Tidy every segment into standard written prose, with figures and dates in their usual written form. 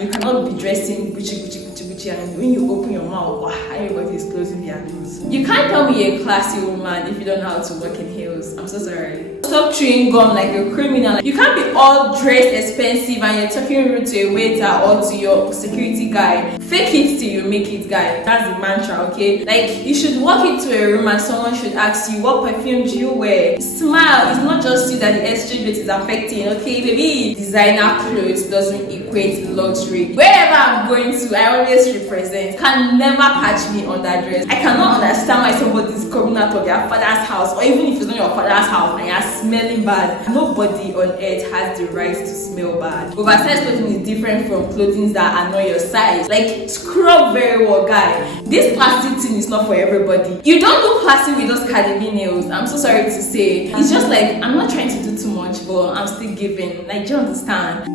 You cannot be dressing Gucci, and when you open your mouth, wow, everybody is closing their nose. You can't tell me you're a classy woman if you don't know how to work in heels. I'm so sorry. Stop chewing gum like a criminal. You can't be all dressed expensive and you're talking rude to a waiter or to your security guy. Fake it till you make it, guy. That's the mantra, okay? Like, you should walk into a room and someone should ask you, what perfume do you wear? Smile. It's not just you that the exchange rate is affecting, okay, baby? Designer clothes doesn't equate luxury. Wherever I'm going to, I always represent. Can never catch me on that dress. I cannot understand why somebody's coming out of their father's house, or even if it's not your father's house and you're smelling bad. Nobody on earth has the right to smell bad. Oversized clothing is different from clothing that are not your size. Like, scrub very well, guy. This plastic thing is not for everybody. You don't do plastic with those Cardi B nails. I'm so sorry to say. It's just like, I'm not trying to do too much, but I'm still giving. Like, do you understand?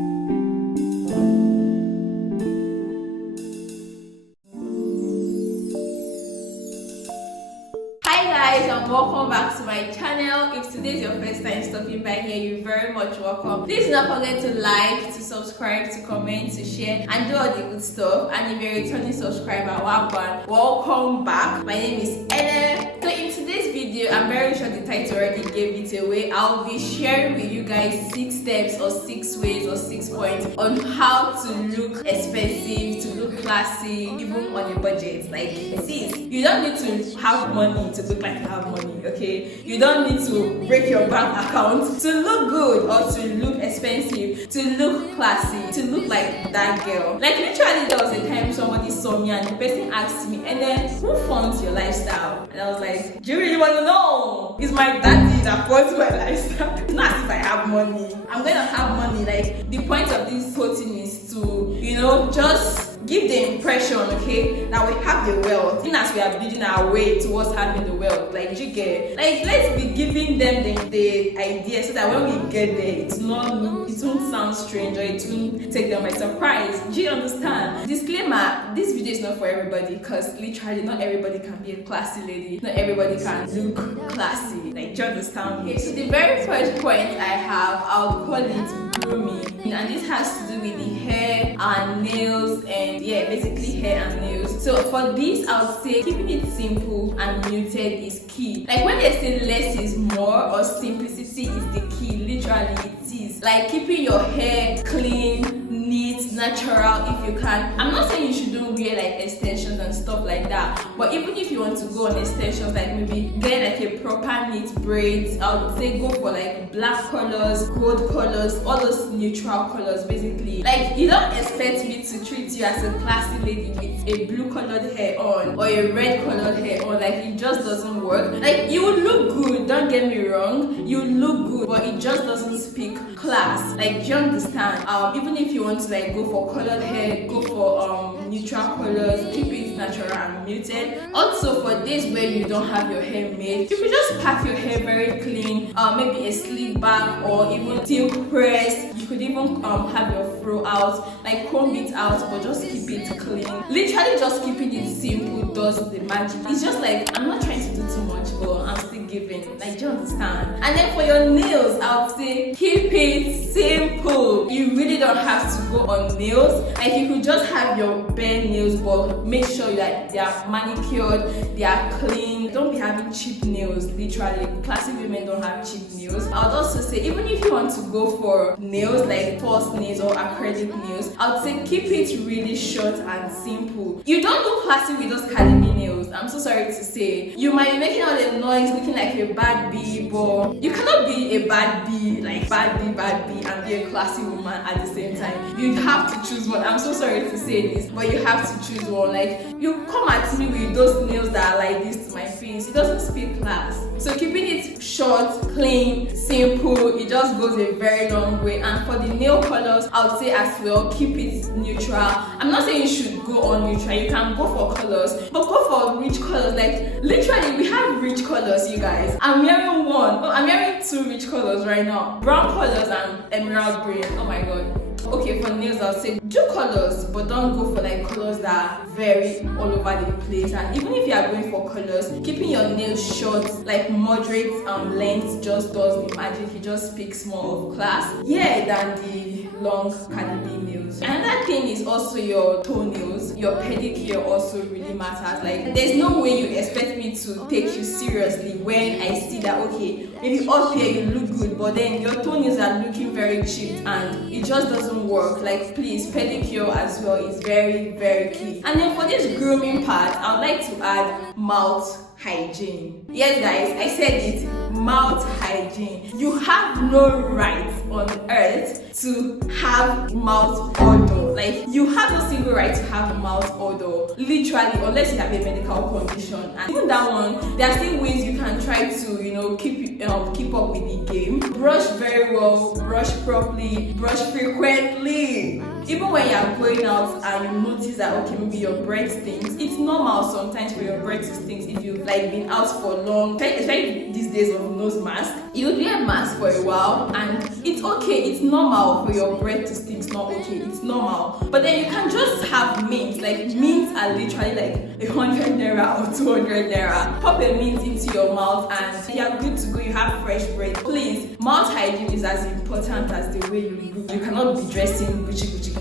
And welcome back to my channel. If today is your first time stopping by here, you're very much welcome. Please do not forget to like, to subscribe, to comment, to share, and do all the good stuff. And if you're a returning subscriber, welcome back. My name is Ene. So in today's video, I'm very sure the title already gave it away. I'll be sharing with you guys 6 steps or 6 ways or 6 points on how to look expensive, to look classy, even on a budget. Like, sis, you don't need to have money to look like you have money, okay? You don't need to break your bank account to look good or to look expensive, to look classy, to look like that girl. Like, literally, there was a time somebody saw me and the person asked me, and then, who funds your lifestyle? And I was like, do you really want to know? It's my daddy that funds my lifestyle. It's not as if I have money. I'm going to have money. Like, the point of this whole thing is to, you know, just give the impression, okay, that we have the wealth, even as we are building our way towards having the wealth. Like, you get, like, let's be giving them the idea so that when we get there, it won't sound strange or it won't take them by surprise. Do you understand? Disclaimer: this video is not for everybody, because literally not everybody can be a classy lady. Not everybody can look classy. Like, do you understand? Okay, so the very first point I have, I'll call it grooming, and this has to do with the hair and nails, and yeah, basically hair and nails. So for this, I would say keeping it simple and muted is key. Like, when they say less is more or simplicity is the key, literally it is. Like, keeping your hair clean, neat, natural if you can. I'm not saying you shouldn't wear like extensions and stuff like that, but even if you want to go on extensions, like maybe get like a proper neat braids, I would say go for like black colors, gold colors, all those neutral colors basically. Like, you don't expect me to treat you as a classy lady with a blue colored hair on or a red colored hair on. Like, it just doesn't work. Like, you will look good, don't get me wrong, you look good, but it just doesn't speak class. Like, do you understand? Even if you want to like go for colored hair, go for neutral colors, keep it natural and muted. Also, for days where you don't have your hair made, you could just pack your hair very clean, maybe a slick back or even silk press. You could even have your fro out, like comb it out, but just keep it clean. Literally just keeping it simple does the magic. It's just like, I'm not trying to do too much, but I'm still giving. Like, do you understand? And then for your nails, I would say keep it simple. You really don't have to go on nails. Like, you could just have your bare nails, but make sure that they are manicured, they are clean. Don't be having cheap nails. Literally, classic women don't have cheap nails. I would also say, even if you want to go for nails like false nails or acrylic nails, I would say keep it really short and simple. You don't look classy with those Cardi B nails. I'm so sorry to say. You might be making all the noise, looking like a bad bee, but you cannot be a bad bee, like bad bee, and be a classy woman at the same time. You have to choose one. I'm so sorry to say this, but you have to choose one. Like, you come at me with those nails that are like this to my face, it doesn't speak class. So keeping it short, clean, simple, it just goes a very long way. And for the nail colors, I would say as well, keep it neutral. I'm not saying you should go on neutral, you can go for colors, but go for rich colors. Like, literally, we have rich colors, you guys. I'm wearing one. Oh, I'm wearing 2 rich colors right now. Brown colors and emerald green. Oh my god. Okay, for nails, I'll say do colors, but don't go for like colors that are very all over the place. And even if you are going for colors, keeping your nails short, like moderate length, just does the magic. It just speaks more of class, yeah, than the long Cardi B nails. toenails. Another thing is also your toenails. Your pedicure also really matters. Like, there's no way you expect me to take you seriously when I see that, okay, maybe up here you look good, but then your toenails are looking very cheap and it just doesn't work. Like, please, pedicure as well is very, very key. And then for this grooming part, I would like to add mouth hygiene. Yes guys, I said it, mouth hygiene. You have no right on earth to have mouth odor. Like, you have no single right to have mouth odor, literally, unless you have a medical condition. And even that one, there are still ways you can try to, you know, keep up with the game. Brush very well, brush properly, brush frequently. Even when you are going out and you notice that, okay, maybe your breath stinks, it's normal sometimes for your breath to stink if you've like been out for long, especially these days of nose mask. You would wear a mask for a while and it's okay, it's normal for your breath to stink. It's not okay, it's normal. But then you can just have mints. Like, mints are literally like 100 naira or 200 naira. Pop a mint into your mouth and you're good to go. You have fresh breath. Please, mouth hygiene is as important as the way you look. You cannot be dressing Gucci,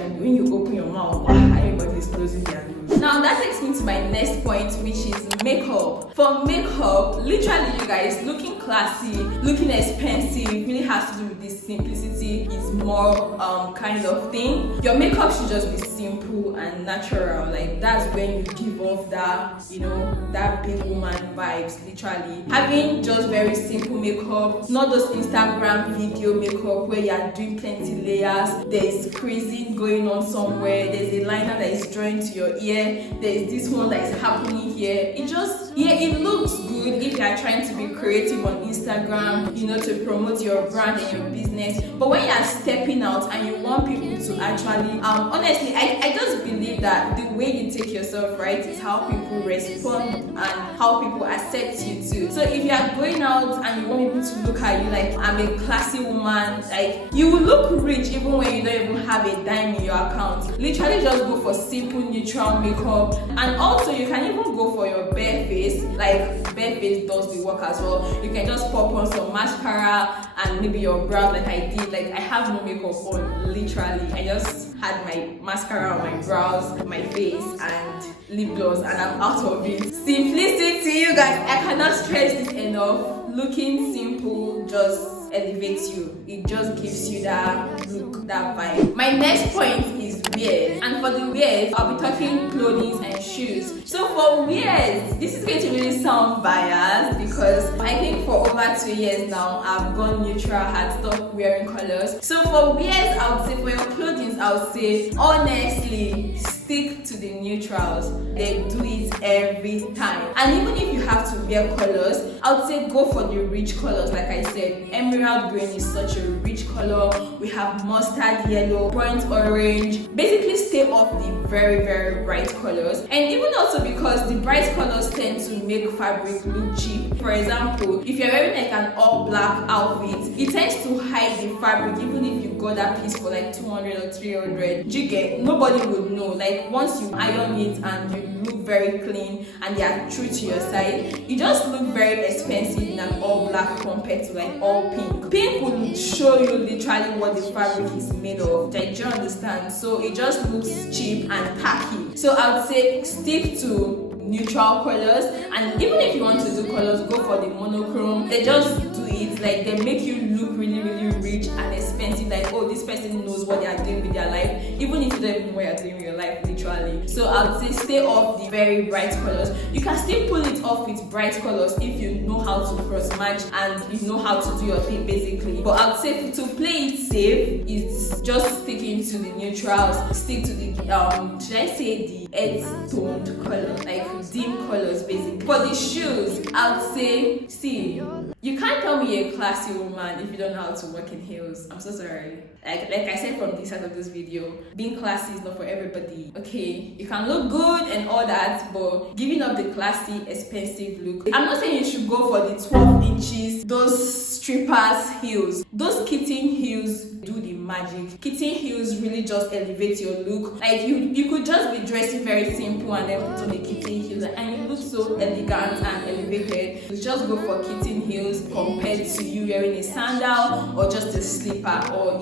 and when you open your mouth, everybody is closing their nose. Now that takes me to my next point, which is makeup. For makeup, literally, you guys, looking classy, looking expensive really has to do with this simplicity. Is more kind of thing. Your makeup should just be simple and natural. Like, that's when you give off that, you know, that big woman vibes. Literally, having just very simple makeup, not those Instagram video makeup where you are doing plenty layers. There's crazy going on somewhere. There's a liner that is drawing to your ear. There's this one that is happening here. It just, yeah, it looks good if you are trying to be creative on Instagram, you know, to promote your brand and your business. But when you are stepping out and you want people to actually, honestly, I just believe that the way you take yourself, right, is how people respond and how people accept you too. So if you are going out and you want people to look at you like, I'm a classy woman, like, you will look rich even when you don't even have a dime in your account. Literally just go for simple neutral makeup. And also you can even go for your bare face. Like, bare face does the work as well. You can just pop on some mascara and maybe your brows like I did. Like, I have no makeup on, literally. I just had my mascara on my brows, my face, and lip gloss, and I'm out of it. Simplicity, you guys, I cannot stress this enough. Looking simple just elevates you. It just gives you that look, that vibe. My next point is wears, and for the wears, I'll be talking clothing and shoes. So for wears, this is going to really sound biased because I think for over 2 years now I've gone neutral, had stopped wearing colors. So for wears, I would say, for your clothing, I would say, honestly, stick to the neutrals. They do it every time. And even if you have to wear colors, I would say go for the rich colors. Like I said, emerald green is such a rich color. We have mustard yellow, burnt orange. Basically stay off the very, very bright colors. And even also because the bright colors tend to make fabric look cheap. For example, if you're wearing like an all black outfit, it tends to hide the fabric. Even if you got that piece for like 200 or 300, you get, nobody would know. Like, once you iron it and you look very clean and they are true to your size, you just look very expensive in an all black compared to like all pink. Pink will show you literally what the fabric is made of. Like, do you understand? So it just looks cheap and tacky. So I would say stick to neutral colors, and even if you want to do colors, go for the monochrome. They just do it, like, they make you look really, really rich and expensive. Like, oh, this person knows what they are doing with their life, even if you don't even know what you're doing with your life, literally. So I would say stay off the very bright colors. You can still pull it off with bright colors if you know how to cross match and you know how to do your thing, basically. But I would say to play it safe, it's just sticking to the neutrals. Stick to the should I say the earth toned color, like dim colors, basically. For the shoes, I would say, see, you can't tell me you're a classy woman if you don't know how to walk in heels. I'm so sorry. Like I said from the start of this video, being classy is not for everybody. Okay, you can look good and all that, but giving up the classy, expensive look. I'm not saying you should go for the 12 inches, those strippers heels. Those kitten heels do the magic. Kitten heels really just elevate your look. Like you could just be dressing very simple and then put on a kitten heels and you look so elegant and elevated. You just go for kitten heels compared to you wearing a sandal or just a slipper or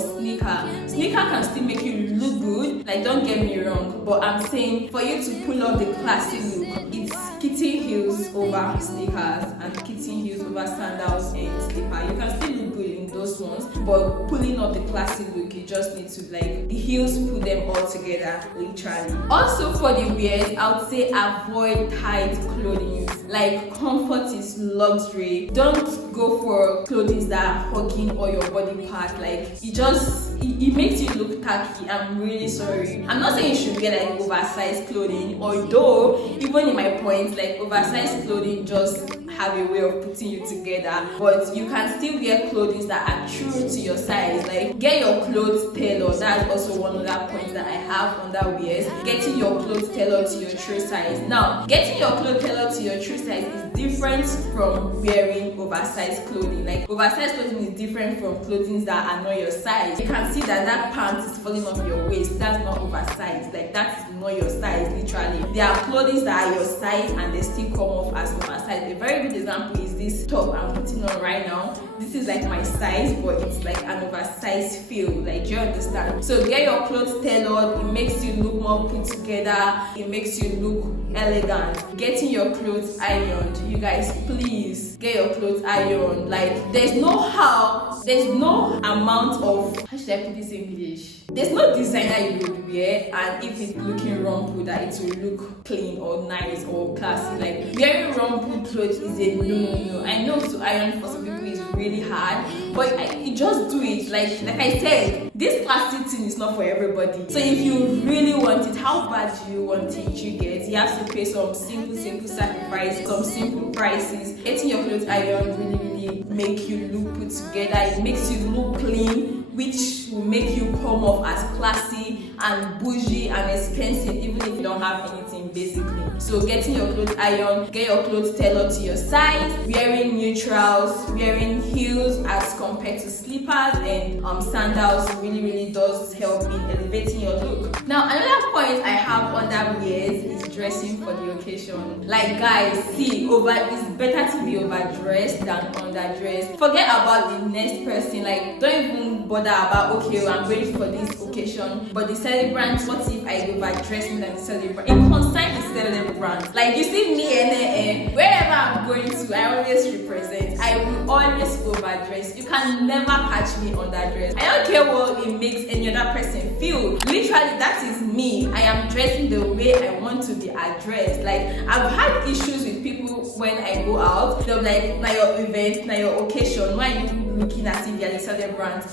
sneaker. Sneaker can still make you look good, like don't get me wrong, but I'm saying for you to pull off the classy look, it's kitten heels over sneakers and kitten heels over sandals and slipper. You can still look good in those ones, but pulling off the classy look, you just need to like the heels, put them all together literally. Also for the wears, I would say avoid tight clothing. Like comfort is luxury. Don't go for clothing that are hugging all your body part. Like it makes you look tacky. I'm really sorry. I'm not saying you should wear like oversized clothing, although even in my point, like oversized clothing just have a way of putting you together, but you can still wear clothing that are true to your size. Like get your clothes tailored. That's also one other point that I have on that wears. Getting your clothes tailored to your true size. Now, getting your clothes tailored to your true size is different from wearing oversized clothing. Like oversized clothing is different from clothing that are not your size. You can see that pants is falling off your waist. That's not oversized. Like that's not your size literally. There are clothing that are your size and they still come off as oversized. A very good example is this top I'm putting on right now. This is like my size, but it's like an oversized feel. Like, do you understand? So get your clothes tailored. It makes you look more put together. It makes you look elegant. Getting your clothes ironed. You guys, please get your clothes ironed. Like, there's no amount of, how should I put this in English? There's no designer you would wear and if it's looking rumpled that it will look clean or nice or classy. Like wearing rumpled clothes is a no. I know to iron for some people is really hard, but you just do it. Like I said, this classy thing is not for everybody. So if you really want it, how bad do you want it? You have to pay some simple sacrifice, some simple prices. Getting your clothes ironed really make you look put together. It makes you look clean, which will make you come off as classy and bougie and expensive even if you don't have anything basically. So getting your clothes ironed, get your clothes tailored to your size, wearing neutrals, wearing heels as compared to slippers and sandals really does help in elevating your look. Now another point I have on that wears is dressing for the occasion. Like guys, see, it's better to be overdressed than underdressed. Forget about the next person. Like don't even bother about, okay, well, I'm going for this occasion, but the celebrant, what if I overdress me than the celebrant? It concerns the celebrant. Like you see me and wherever I'm going to, I always represent. I will always overdress. You can never catch me underdressed. I don't care what it makes any other person feel. Literally, that is me. I am dressing the way I want to be addressed. Like I've had issues with people when I go out. They're like, now your event, now your occasion, why are you looking as if you're the celebrant?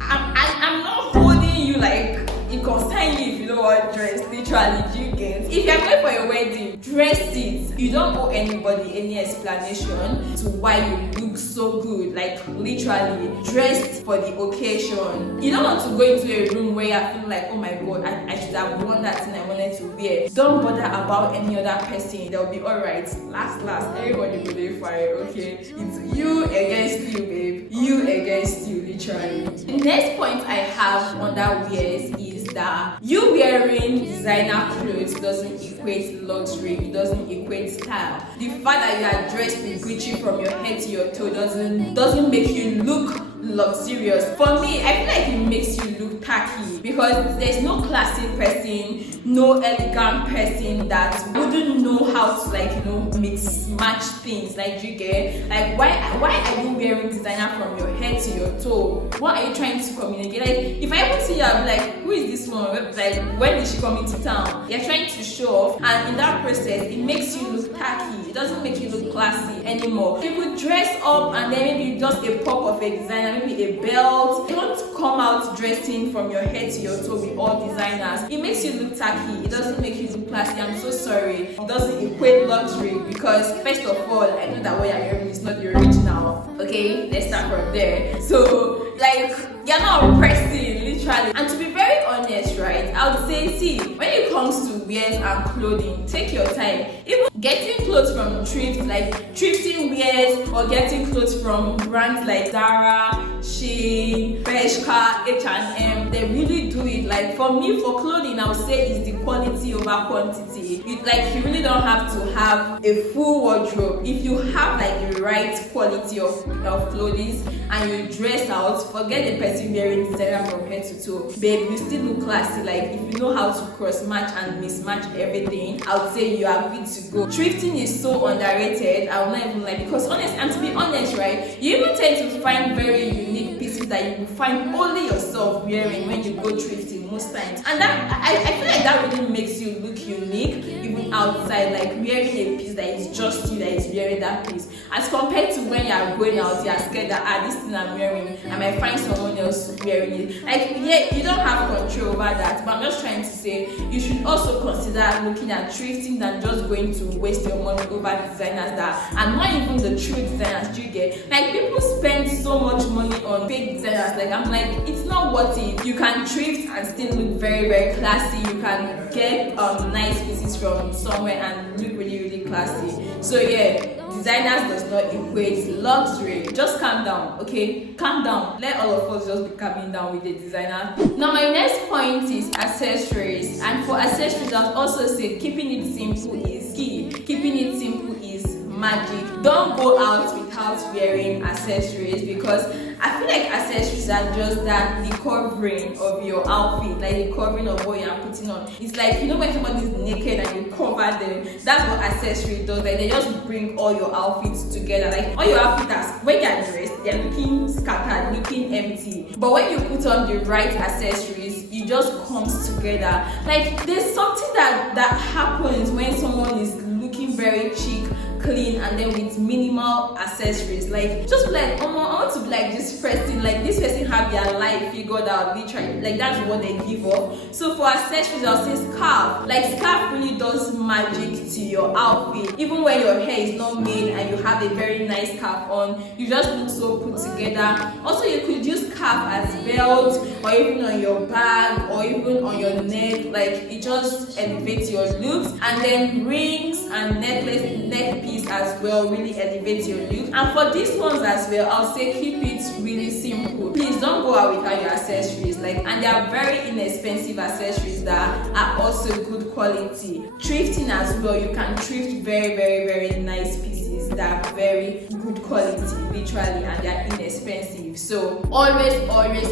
I'm not holding you like it concerns you if you don't want to dress. Literally, do you get? If you're going for your wedding, dress it. You don't owe anybody any explanation to why you look so good. Like literally, dressed for the occasion. You don't want to go into a room where you're feeling like, oh my god, I should have worn that thing I wanted to wear. Don't bother about any other person. They'll be alright. Last, everybody will be fine. Okay, it's you against you, babe. You against you, literally. The next point I have on that wears is that you wearing designer clothes doesn't equate luxury. It doesn't equate style. The fact that you are dressed with Gucci from your head to your toe doesn't make you look luxurious. For me, I feel like it makes you look tacky because there's no classy person, no elegant person that wouldn't know how to mix match things. Like you get, like why are you wearing designer from your head to your toe? What are you trying to communicate? Like if I ever see you, I'll be like, who is this one? Like when did she come into town? You're trying to show off, and in that process it makes you look tacky. It doesn't make you look classy anymore. You could dress up and then maybe just a pop of a designer, maybe a belt. Don't come out dressing from your head to your toe with all designers. It makes you look tacky. It doesn't make you look classy. I'm so sorry. It doesn't equate luxury because first of all, I know that what you're wearing is not the original. Okay, let's start from there. So like you're not oppressing, literally. And to be very honest, right, I would say, see, when it comes to wears and clothing, take your time. Even getting clothes from thrift, like thrifting wears, or getting clothes from brands like Zara, Shein, Bershka, H&M, they really do it. Like for me, for clothing, I would say it's the quality over quantity. You really don't have to have a full wardrobe. If you have like the right quality of clothing and you dress out, forget the person wearing designer from head to toe. Babe, you still look classy. Like if you know how to cross match and mismatch everything, I would say you are good to go. Thrifting is so underrated. I will not even lie, because to be honest, right, you even tend to find very unique pieces that you will find only yourself wearing when you go thrifting most times. And that I feel like that really makes you look unique even outside, like wearing a piece that is just you that is wearing that piece, as compared to when you are going out, you are scared that this thing I'm wearing, I might find someone else wearing it. Like, yeah, you don't have control over that, but I'm just trying to say you should also consider looking at thrifting than just going to waste your money over designers that are not even the true designers. You get, like, people spend so much money on fake designers. Like, I'm like, it's not worth it. You can thrift and still look very, very classy. You can get nice pieces from somewhere and look really, really classy. So yeah, designers does not equate luxury. Just calm down, okay? Calm down. Let all of us just be calming down with the designer. Now my next point is accessories. And for accessories, I'll also say keeping it simple is key. Keeping it simple is magic. Don't go out without wearing accessories, because I feel like accessories are just that, the covering of your outfit, like the covering of what you are putting on. It's like, you know, when somebody's naked and you cover them, that's what accessory does. Like, they just bring all your outfits together. Like, all your outfits, when you're dressed, they're looking scattered, looking empty. But when you put on the right accessories, it just comes together. Like, there's something that happens when someone is looking very chic, clean, and then with minimal accessories. Like, just like, I want to be like this person, like this person have their life figured out, literally. Like, that's what they give off. So for accessories, I'll say scarf. Like, scarf really does magic to your outfit. Even when your hair is not made and you have a very nice scarf on, you just look so put together. Also, you could use scarf as belt, or even on your bag, or even on your neck. Like, it just elevates your looks. And then rings and necklace, neck piece as well really elevates your look. And for these ones as well, I'll say keep it really simple. Please don't go out without your accessories. Like, and they are very inexpensive accessories that are also good quality. Thrifting as well, you can thrift very, very, very nice pieces that are very good quality, literally, and they are inexpensive. So always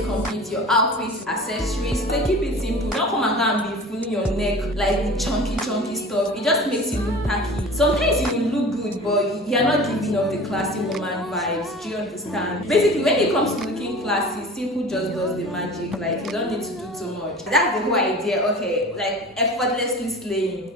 complete your outfit with accessories. So keep it simple. Don't come and go and be fooling your neck like with chunky stuff. It just makes you look tacky. Sometimes you will look good, but you're not giving off the classy woman vibes. Do you understand? Basically, when it comes to looking classy, simple just does the magic. Like, you don't need to do too much. That's the whole idea. Okay, like effortlessly slaying.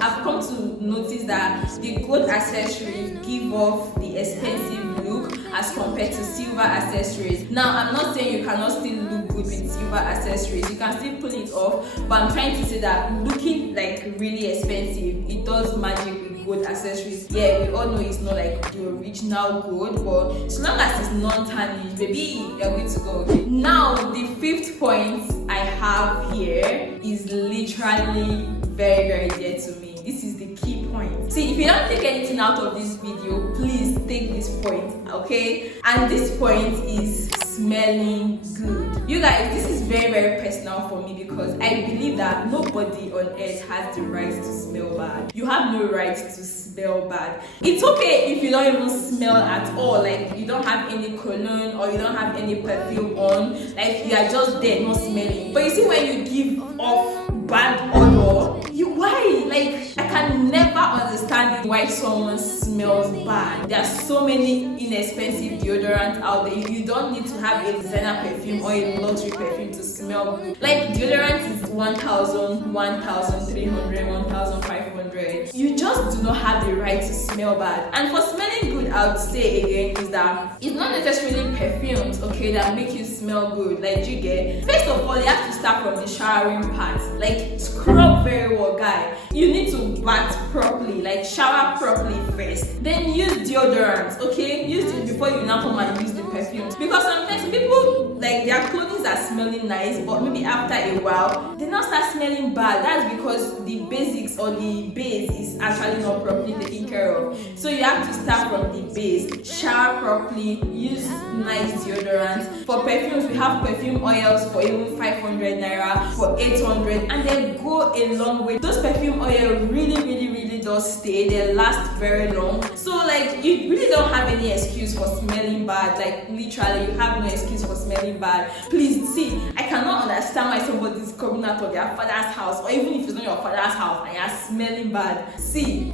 I've come to notice that the gold accessories give off the expensive look as compared to silver accessories. Now, I'm not saying you cannot still look good with silver accessories. You can still pull it off, but I'm trying to say that looking like really expensive, it does magic with gold accessories. Yeah, we all know it's not like the original gold, but as long as it's non-tarnished, baby, you're good to go. Okay? Now, the fifth point I have here is literally very, very dear to me. This is the key point. See, if you don't take anything out of this video, please take this point, okay? And this point is smelling good. You guys, this is very, very personal for me, because I believe that nobody on earth has the right to smell bad. You have no right to smell bad. It's okay if you don't even smell at all, like you don't have any cologne or you don't have any perfume on, like you are just there not smelling. But you see, when you give off bad odor, why? Like, I can never understand why someone smells bad. There are so many inexpensive deodorants out there. You don't need to have a designer perfume or a luxury perfume to smell good. Like, deodorant is 1,000, 1,300, 1,500. You just do not have the right to smell bad. And for smelling good, I would say again is that it's not necessarily perfumes, okay, that make you smell good. Like, you get, first of all, you have to start from the showering part. Like scrub very well, guy. You need to bath properly, like shower properly first. Then use deodorant, okay? Use it before you now come and use the perfumes. Because sometimes people, like their clothes are smelling nice, but maybe after a while, they now start smelling bad. That's because the basics or the base is actually not properly taken care of. So you have to start from the base. Shower properly, use nice deodorants. For perfumes, we have perfume oils for even 500 naira, for 800, and they go a long way. Those perfume oil really does stay. They last very long. So like you really don't have any excuse for smelling bad. Like literally, you have no excuse for smelling bad. Please see, I cannot understand why somebody is coming out of their father's house, or even if it's not your father's house and you're smelling bad. See.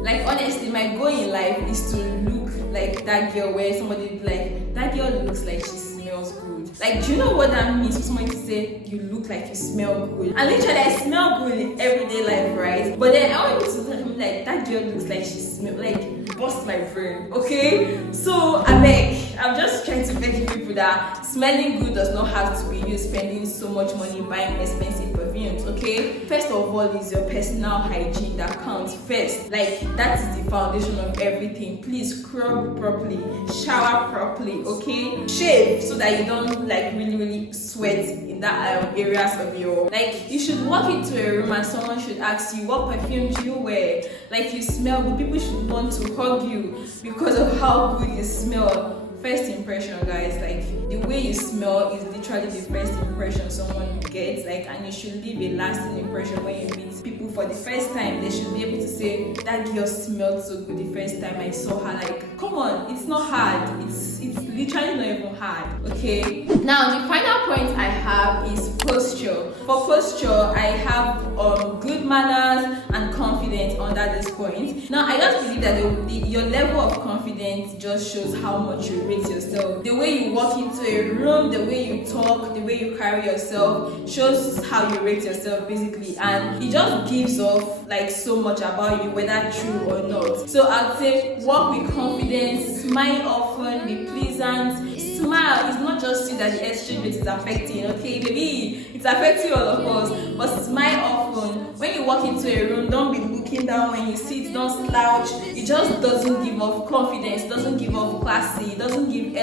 Like honestly, my goal in life is to look like that girl where somebody be like, that girl looks like she smells good. Like, do you know what that means for somebody to say you look like you smell good? And literally, I smell good in everyday life, right? But then I want you to tell me like, that girl looks like she smells, like, bust my brain, okay? So I'm just trying to beg people that smelling good does not have to be you spending so much money buying expensive perfumes, okay? First of all is your personal hygiene that counts first. Like, that is the foundation of everything. Please scrub properly, shower properly, okay? Shave so that you don't like really sweat in that areas of your, like, you should walk into a room and someone should ask you, what perfume do you wear? Like, you smell good. People should want to hug you because of how good you smell. First impression, guys, like the way you smell is literally the first impression someone gets, like, and you should leave a lasting impression when you meet people for the first time. They should be able to say, that girl smelled so good the first time I saw her. Like, come on, it's not hard. It's literally not even hard, okay? Now the final point I have is posture. For posture, I have good manners and confidence under this point. Now I just believe that your level of confidence just shows how much you rate yourself. The way you walk into a room, the way you talk, the way you carry yourself shows how you rate yourself basically, and it just gives off like so much about you, whether true or not. So I'd say walk with confidence, smile often, be pleasant. Smile is not just you that the exchange rate is affecting, okay baby, it's affecting all of us, but smile often. When you walk into a room, don't be looking down when you sit, don't slouch. It just doesn't give off confidence, doesn't give off classy, doesn't give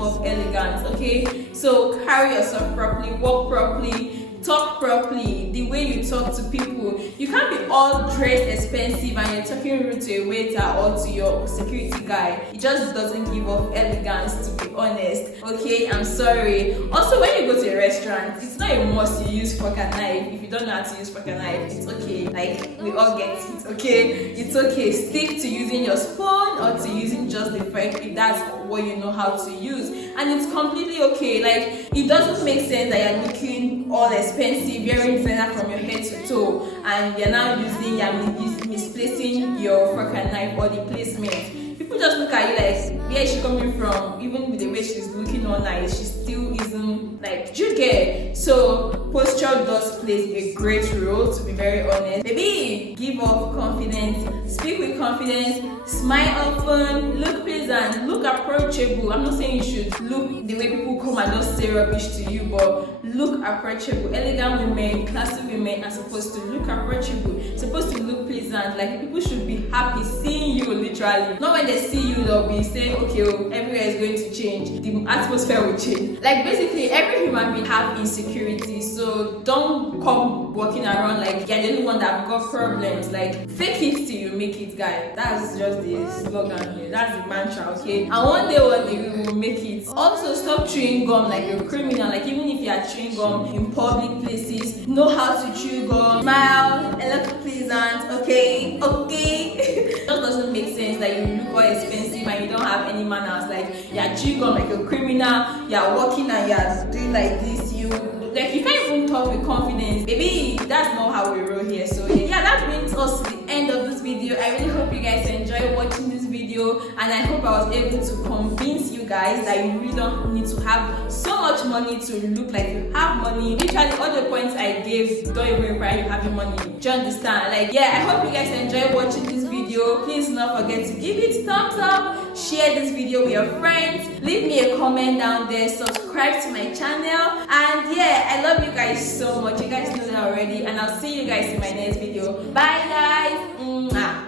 off elegance, okay? So carry yourself properly, walk properly, talk properly. The way you talk to people, you can't be all dressed expensive and you're talking rude to a waiter or to your security guy. It just doesn't give off elegance, to be honest, okay? I'm sorry. Also, when you go to a restaurant, it's not a must you use fork and knife. If you don't know how to use fork and knife, it's okay. Like, we all get it, okay? It's okay. Stick to using your spoon or to using just the fork if that's what you know how to use, and it's completely okay. Like, it doesn't make sense that you're looking all expensive, wearing designer from your head to toe, and you're now misplacing your fork and knife or the placement. People just look at you like, where is she coming from? Even with the way she's looking all nice, she still isn't, like, do you get? So posture does play a great role, to be very honest. Baby, give off confidence, speak with confidence, smile often, look pleasant, look approachable. I'm not saying you should look the way people come and just say rubbish to you, but look approachable. Elegant women, classy women are supposed to look approachable, supposed to look pleasant. Like, people should be happy seeing you, literally. Not when they see you, they'll be saying, okay, oh, everywhere is going to change, the atmosphere will change. Like, basically, every human being have insecurities, so don't come walking around like you're the only one that got problems. Like, fake it till you make it, guy. That's just the slogan here. That's the mantra, okay? And one day we will make it. Also, stop chewing gum like you're a criminal. Like, even if you are chewing gum in public places, know how to chew gum. Smile, a little pleasant, okay? It just doesn't make sense that you look all expensive and you don't have any manners. Like, you're chewing gum like a criminal, you're walking and you're doing like this, you can't even talk with confidence. Baby, that's not how we roll here. So yeah, that brings us to the end of this video. I really hope you guys enjoy watching this video, and I hope I was able to convince you guys that you really don't need to have so much money to look like you have money. Literally, all the points I gave don't even require you having money. Do you understand? Like, yeah, I hope you guys enjoy watching this video. Please do not forget to give it thumbs up, share this video with your friends, leave me a comment down there, subscribe to my channel, and yeah, I love you guys so much. You guys know that already, and I'll see you guys in my next video. Bye guys. Mwah.